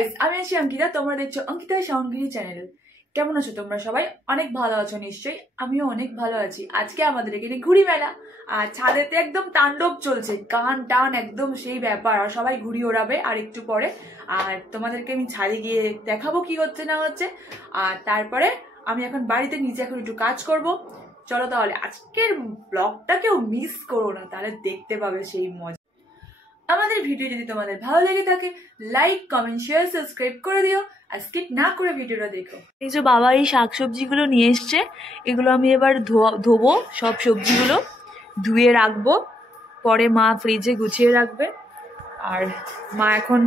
Guys, আমি আছি অঙ্কিতা। তোমরা দেখছো অঙ্কিতা শাওনগিরি চ্যানেল। কেমন আছো তোমরা সবাই? অনেক ভালো আছো নিশ্চয়ই। আমিও অনেক ভালো আছি। আজকে আমাদের এখানে ঘুড়ি মেলা, আর ছাদেতে একদম তাণ্ডব চলছে, গান টান একদম সেই ব্যাপার। আর সবাই ঘুড়ি ওড়াবে আর একটু পরে। আর তোমাদেরকে আমি ছাদে গিয়ে দেখাবো কি হচ্ছে না হচ্ছে। আর তারপরে আমি এখন বাড়িতে নিচে এখন একটু কাজ করব। চলো তাহলে আজকের ব্লগটা কেউ মিস করো না, তাহলে দেখতে পাবে সেই মজা। আমাদের ভিডিও যদি তোমাদের ভালো লেগে থাকে, লাইক কমেন্ট শেয়ার সাবস্ক্রাইব করে দিও, আর স্কিপ না করে ভিডিওটা দেখো। এই যে বাবা এই শাকসবজিগুলো নিয়ে এসছে, এগুলো আমি এবার ধোবো। সব সবজিগুলো ধুয়ে রাখবো, পরে মা ফ্রিজে গুছিয়ে রাখবে। আর মা এখন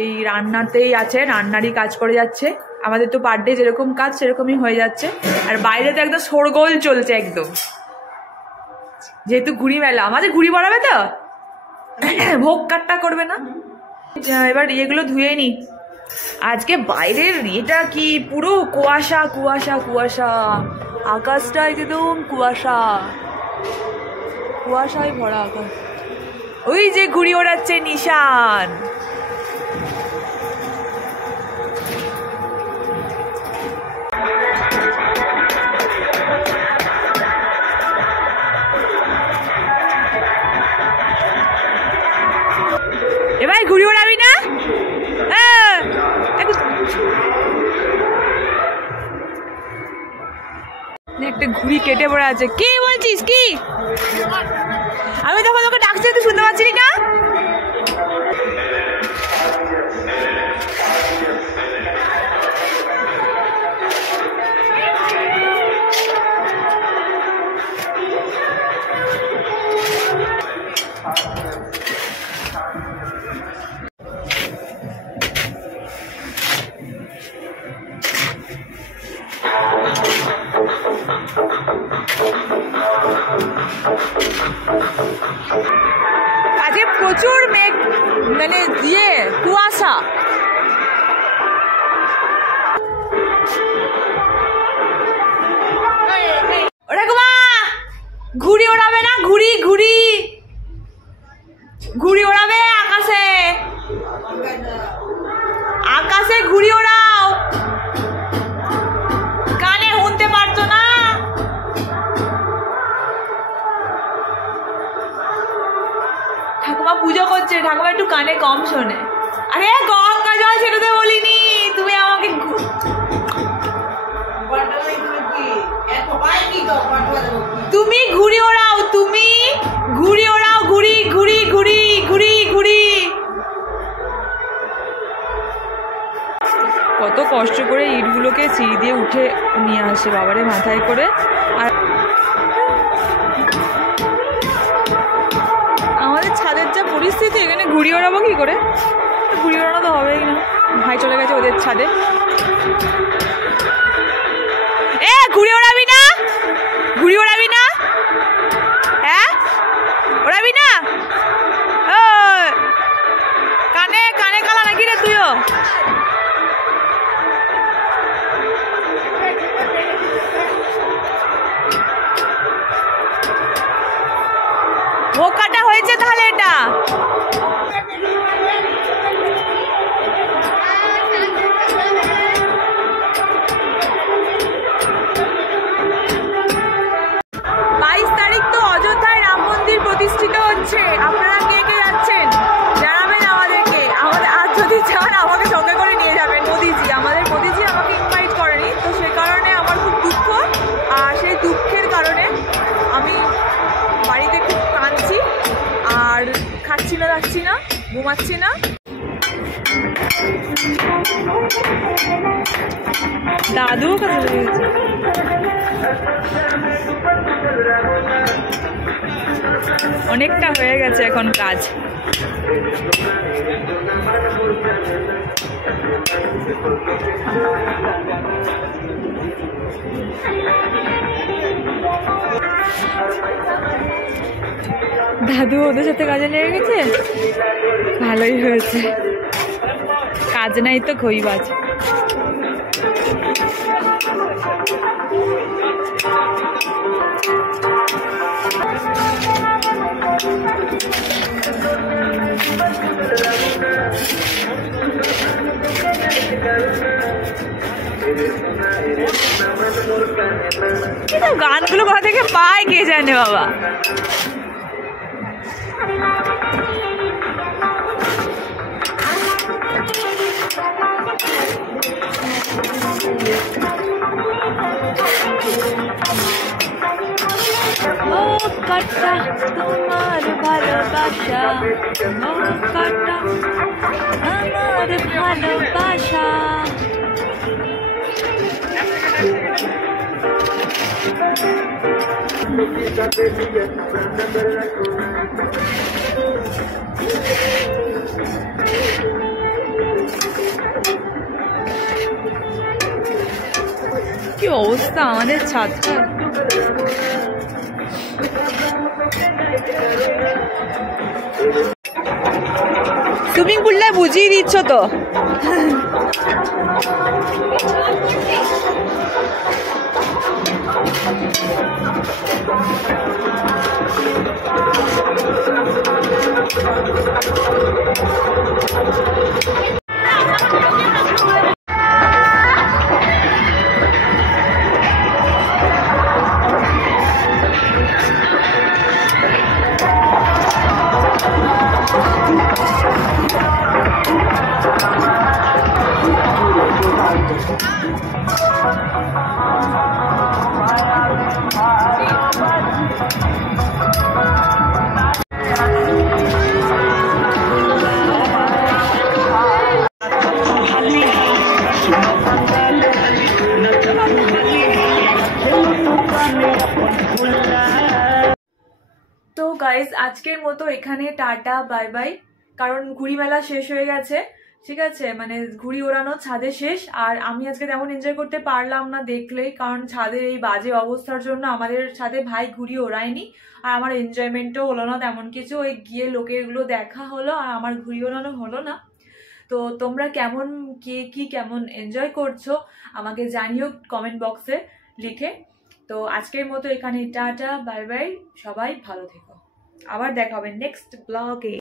এই রান্নাতেই আছে, রান্নারই কাজ করে যাচ্ছে। আমাদের তো পার ডে যেরকম কাজ সেরকমই হয়ে যাচ্ছে। আর বাইরে তো একদম শোরগোল চলছে একদম, যেহেতু ঘুড়ি মেলা। আমাদের ঘুড়ি বাড়াবে তো, ভোগ কাটটা করবে না। এবার এগুলো ধুয়ে নি। আজকে বাইরের এটা কি পুরো কুয়াশা কুয়াশা কুয়াশা, আকাশটা একদম কুয়াশা, কুয়াশায় ভরা আকাশ। ওই যে ঘুড়ি ওড়াচ্ছে নিশান। এবার ঘুড়ি ওড়াবি না? একটা ঘুড়ি কেটে পড়ে আছে। কি বলছিস? কি? আমি তখন তোকে ডাকছি, তুই শুনতে পাচ্ছিলি না? আজকে প্রচুর মেঘ, মানে কুয়াশা। ঘুড়ি ওড়াবে না? ঘুড়ি ঘুড়ি ঘুড়ি ওড়াবে আকাশে, আকাশে ঘুড়ি ওড়াও। কানে শুনতে পারছো না? ঠাকুমা পুজো করছে, ঠাকুমা একটু কানে কম শোনে। আরে গঙ্গা জল সেটাতে বলিনি, তুমি আমাকে তুমি ঘুড়ি ওড়াও, তুমি ঘুড়ি ওড়াও। ঘুড়ি ঘুড়ি ঘুড়ি ঘুড়ি ঘুড়ি। কত কষ্ট করে ইটগুলোকে সিঁড়ি দিয়ে উঠে নিয়ে আসে বাবারে মাথায় করে। আর আমাদের ছাদের যা পরিস্থিতি, এখানে ঘুড়ি ওড়াবো কি করে? ঘুড়ি ওড়ানো তো হবেই না। ভাই চলে গেছে ওদের ছাদে। ঘুড়ি ওড়াবি না? ঘুড়ি ওড়াবি না? হ্যাঁ ওড়াবি না? ও কানে কানে কালা নাকি রে তুইও? ভোগ কাটা হয়েছে তাহলে এটা? প্রতিষ্ঠিত হচ্ছে। আপনারা কে কে যাচ্ছেন জানাবেন আমাদেরকে। আর যদি চান আমাকে সঙ্গে করে নিয়ে যাবেন। মোদিজি, আমাদের মোদিজি আমাকে ইনভাইট করেনি, তো সে কারণে আমার খুব দুঃখ। আর সেই দুঃখের কারণে আমি বাড়িতে খুব কাঁদছি, আর খাচ্ছি না, যাচ্ছি না, ঘুমাচ্ছি না। দাদু কথা বলেছে। অনেকটা হয়ে গেছে এখন কাজ। দাদু ওদের সাথে কাজে লেগে গেছে, ভালোই হয়েছে। কাজ নাই তো খইবাজ। এসব গানগুলো কোথা থেকে পায় কে জানে বাবা। ও কাটা তোমার ভালোবাসা, ও কাটা আমার ভালোবাসা। কি অবস্থা আমাদের ছাদটা। সুইমিং পুলটা বুঝিয়ে দিচ্ছ তো। তো গাইজ আজকের মতো এখানে টাটা বাই বাই, কারণ ঘুড়ি মেলা শেষ হয়ে গেছে, ঠিক আছে, মানে ঘুড়ি ওড়ানো ছাদে শেষ। আর আমি আজকে তেমন এনজয় করতে পারলাম না দেখলেই, কারণ ছাদের এই বাজে অবস্থার জন্য আমাদের ছাদে ভাই ঘুড়ি ওড়ায়নি, আর আমার এনজয়মেন্টও হলো না তেমন কিছু। ওই গিয়ে লোকেরগুলো দেখা হলো আর আমার ঘুড়ি ওড়ানো হলো না। তো তোমরা কেমন কেমন এনজয় করছো আমাকে জানিও কমেন্ট বক্সে লিখে। তো আজকের মতো এখানে টাটা বাই বাই, সবাই ভালো থেকো, আবার দেখা হবে নেক্সট ব্লগে।